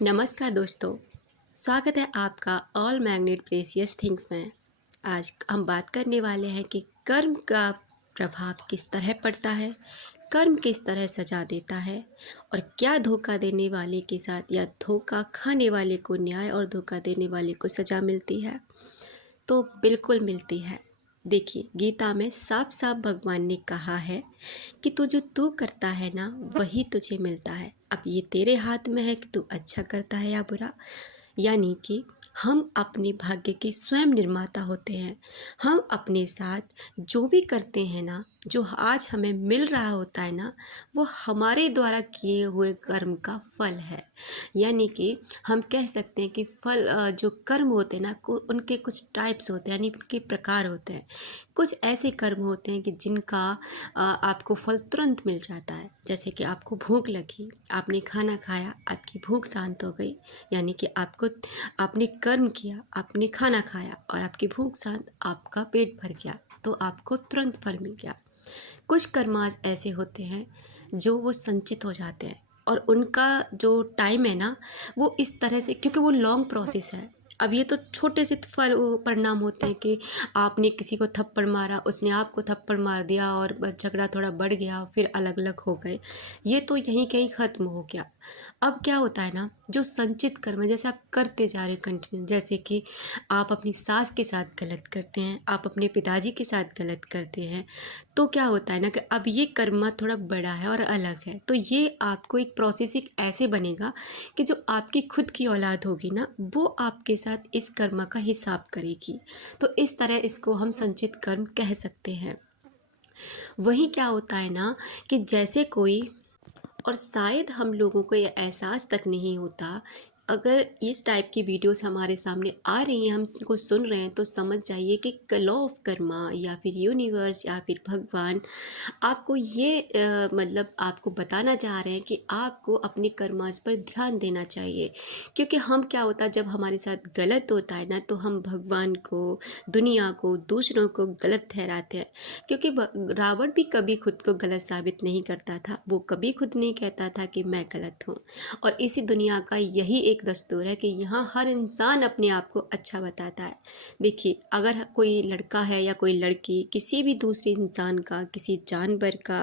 नमस्कार दोस्तों, स्वागत है आपका ऑल मैग्नेट प्रेशियस थिंग्स में। आज हम बात करने वाले हैं कि कर्म का प्रभाव किस तरह पड़ता है, कर्म किस तरह सजा देता है और क्या धोखा देने वाले के साथ या धोखा खाने वाले को न्याय और धोखा देने वाले को सजा मिलती है। तो बिल्कुल मिलती है। देखिए, गीता में साफ साफ भगवान ने कहा है कि तू करता है ना, वही तुझे मिलता है। अब ये तेरे हाथ में है कि तू अच्छा करता है या बुरा। यानी कि हम अपने भाग्य के स्वयं निर्माता होते हैं। हम अपने साथ जो भी करते हैं ना, जो आज हमें मिल रहा होता है ना, वो हमारे द्वारा किए हुए कर्म का फल है। यानी कि हम कह सकते हैं कि जो कर्म होते हैं ना, उनके कुछ टाइप्स होते हैं, यानी उनके प्रकार होते हैं। कुछ ऐसे कर्म होते हैं कि जिनका आपको फल तुरंत मिल जाता है। जैसे कि आपको भूख लगी, आपने खाना खाया, आपकी भूख शांत हो गई, यानी कि आपने कर्म किया, आपने खाना खाया और आपकी भूख शांत, आपका पेट भर गया, तो आपको तुरंत फल मिल गया। कुछ कर्मास ऐसे होते हैं जो वो संचित हो जाते हैं और उनका जो टाइम है ना, वो इस तरह से, क्योंकि वो लॉन्ग प्रोसेस है। अब ये तो छोटे से फल परिणाम होते हैं कि आपने किसी को थप्पड़ मारा, उसने आपको थप्पड़ मार दिया और झगड़ा थोड़ा बढ़ गया, फिर अलग अलग हो गए। ये तो यहीं कहीं ख़त्म हो गया। अब क्या होता है ना, जो संचित कर्म है, जैसे आप करते जा रहे कंटिन्यू, जैसे कि आप अपनी सास के साथ गलत करते हैं, आप अपने पिताजी के साथ गलत करते हैं, तो क्या होता है ना कि अब ये कर्मा थोड़ा बड़ा है और अलग है। तो ये आपको एक प्रोसेसिंग ऐसे बनेगा कि जो आपकी खुद की औलाद होगी ना, वो आपके साथ इस कर्मा का हिसाब करेगी। तो इस तरह इसको हम संचित कर्म कह सकते हैं। वहीं क्या होता है ना कि जैसे कोई, और शायद हम लोगों को ये एहसास तक नहीं होता, अगर इस टाइप की वीडियोस हमारे सामने आ रही हैं, हम इसको सुन रहे हैं, तो समझ जाइए कि लॉ ऑफ कर्मा या फिर यूनिवर्स या फिर भगवान आपको ये मतलब आपको बताना चाह रहे हैं कि आपको अपने कर्मास पर ध्यान देना चाहिए। क्योंकि हम क्या होता है, जब हमारे साथ गलत होता है ना, तो हम भगवान को, दुनिया को, दूसरों को गलत ठहराते हैं। क्योंकि रावण भी कभी खुद को गलत साबित नहीं करता था, वो कभी खुद नहीं कहता था कि मैं गलत हूँ। और इसी दुनिया का यही एक दस्तूर है कि यहाँ हर इंसान अपने आप को अच्छा बताता है। देखिए, अगर कोई लड़का है या कोई लड़की किसी भी दूसरे इंसान का, किसी जानवर का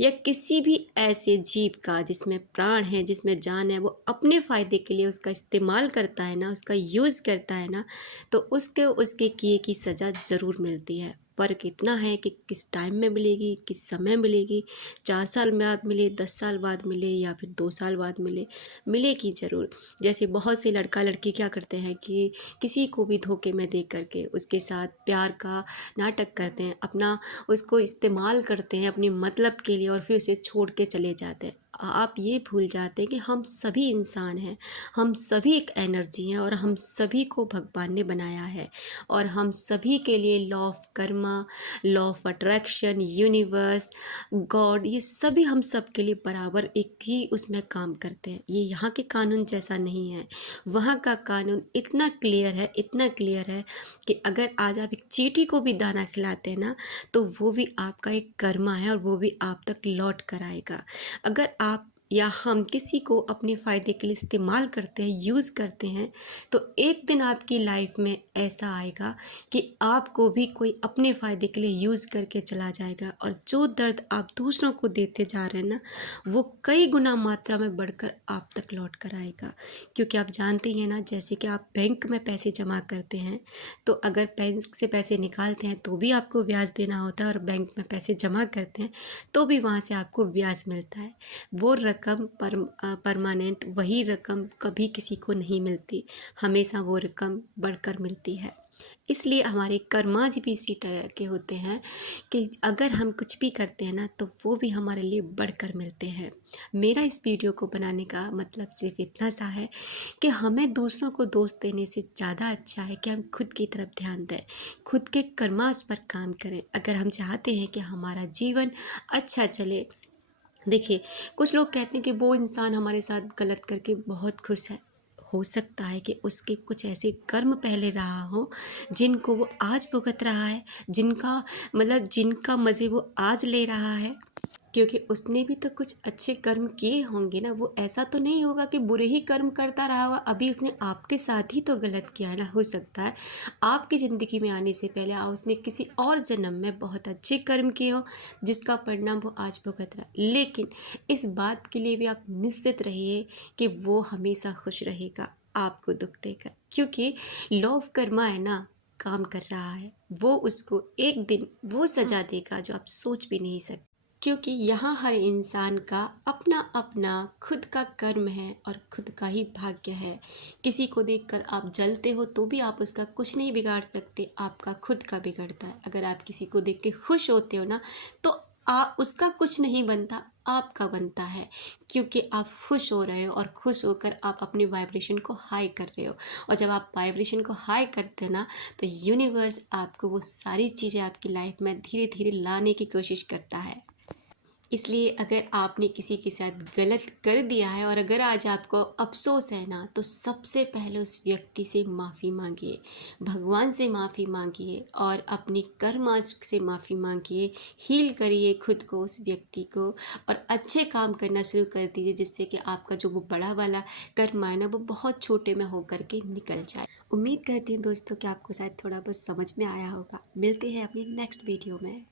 या किसी भी ऐसे जीव का जिसमें प्राण है, जिसमें जान है, वो अपने फ़ायदे के लिए उसका इस्तेमाल करता है ना, उसका यूज़ करता है ना, तो उसके उसके किए की सज़ा ज़रूर मिलती है। फ़र्क इतना है कि किस टाइम में मिलेगी, किस समय मिलेगी, 4 साल बाद मिले, 10 साल बाद मिले या फिर 2 साल बाद मिले, मिलेगी ज़रूर। जैसे बहुत से लड़का लड़की क्या करते हैं कि किसी को भी धोखे में दे करके उसके साथ प्यार का नाटक करते हैं, अपना उसको इस्तेमाल करते हैं अपने मतलब के लिए और फिर उसे छोड़ के चले जाते हैं। आप ये भूल जाते हैं कि हम सभी इंसान हैं, हम सभी एक एनर्जी हैं और हम सभी को भगवान ने बनाया है। और हम सभी के लिए law of Karma, law of attraction, universe, God, ये सभी हम सब के लिए बराबर एक ही उसमें काम करते हैं। ये यहाँ के कानून जैसा नहीं है। वहाँ का कानून इतना क्लियर है, इतना क्लियर है कि अगर आज आप एक चींटी को भी दाना खिलाते हैं ना, तो वो भी आपका एक कर्मा है और वो भी आप तक लौट कर आएगा। अगर आप या हम किसी को अपने फ़ायदे के लिए इस्तेमाल करते हैं, यूज़ करते हैं, तो एक दिन आपकी लाइफ में ऐसा आएगा कि आपको भी कोई अपने फ़ायदे के लिए यूज़ करके चला जाएगा और जो दर्द आप दूसरों को देते जा रहे हैं ना, वो कई गुना मात्रा में बढ़कर आप तक लौट कर आएगा। क्योंकि आप जानते ही हैं ना, जैसे कि आप बैंक में पैसे जमा करते हैं, तो अगर बैंक से पैसे निकालते हैं तो भी आपको ब्याज देना होता है और बैंक में पैसे जमा करते हैं तो भी वहाँ से आपको ब्याज मिलता है। वो रकम परमानेंट, वही रकम कभी किसी को नहीं मिलती, हमेशा वो रकम बढ़कर मिलती है। इसलिए हमारे कर्माज भी इसी तरह के होते हैं कि अगर हम कुछ भी करते हैं ना, तो वो भी हमारे लिए बढ़कर मिलते हैं। मेरा इस वीडियो को बनाने का मतलब सिर्फ इतना सा है कि हमें दूसरों को दोष देने से ज़्यादा अच्छा है कि हम खुद की तरफ ध्यान दें, खुद के कर्मास पर काम करें। अगर हम चाहते हैं कि हमारा जीवन अच्छा चले, देखिए, कुछ लोग कहते हैं कि वो इंसान हमारे साथ गलत करके बहुत खुश है। हो सकता है कि उसके कुछ ऐसे कर्म पहले रहा हो जिनको वो आज भुगत रहा है, जिनका मतलब जिनका मज़े वो आज ले रहा है। क्योंकि उसने भी तो कुछ अच्छे कर्म किए होंगे ना। वो ऐसा तो नहीं होगा कि बुरे ही कर्म करता रहा होगा। अभी उसने आपके साथ ही तो गलत किया है ना। हो सकता है आपकी ज़िंदगी में आने से पहले उसने किसी और जन्म में बहुत अच्छे कर्म किए हो, जिसका परिणाम वो आज भुगत रहा है। लेकिन इस बात के लिए भी आप निश्चित रहिए कि वो हमेशा खुश रहेगा आपको दुख देकर, क्योंकि लॉ ऑफ कर्मा है ना, काम कर रहा है। वो उसको एक दिन वो सजा देगा जो आप सोच भी नहीं सकते, क्योंकि यहाँ हर इंसान का अपना अपना खुद का कर्म है और खुद का ही भाग्य है। किसी को देखकर आप जलते हो तो भी आप उसका कुछ नहीं बिगाड़ सकते, आपका खुद का बिगड़ता है। अगर आप किसी को देख के खुश होते हो ना, तो उसका कुछ नहीं बनता, आपका बनता है, क्योंकि आप खुश हो रहे हो और खुश होकर आप अपने वाइब्रेशन को हाई कर रहे हो। और जब आप वाइब्रेशन को हाई करते हो ना, तो यूनिवर्स आपको वो सारी चीज़ें आपकी लाइफ में धीरे धीरे लाने की कोशिश करता है। इसलिए अगर आपने किसी के साथ गलत कर दिया है और अगर आज आपको अफ़सोस है ना, तो सबसे पहले उस व्यक्ति से माफ़ी मांगिए, भगवान से माफ़ी मांगिए और अपनी कर्म से माफ़ी मांगिए। हील करिए खुद को, उस व्यक्ति को, और अच्छे काम करना शुरू कर दीजिए, जिससे कि आपका जो वो बड़ा वाला कर्म है ना, वो बहुत छोटे में होकर के निकल जाए। उम्मीद करती हूँ दोस्तों कि आपको शायद थोड़ा बहुत समझ में आया होगा। मिलते हैं अपनी नेक्स्ट वीडियो में।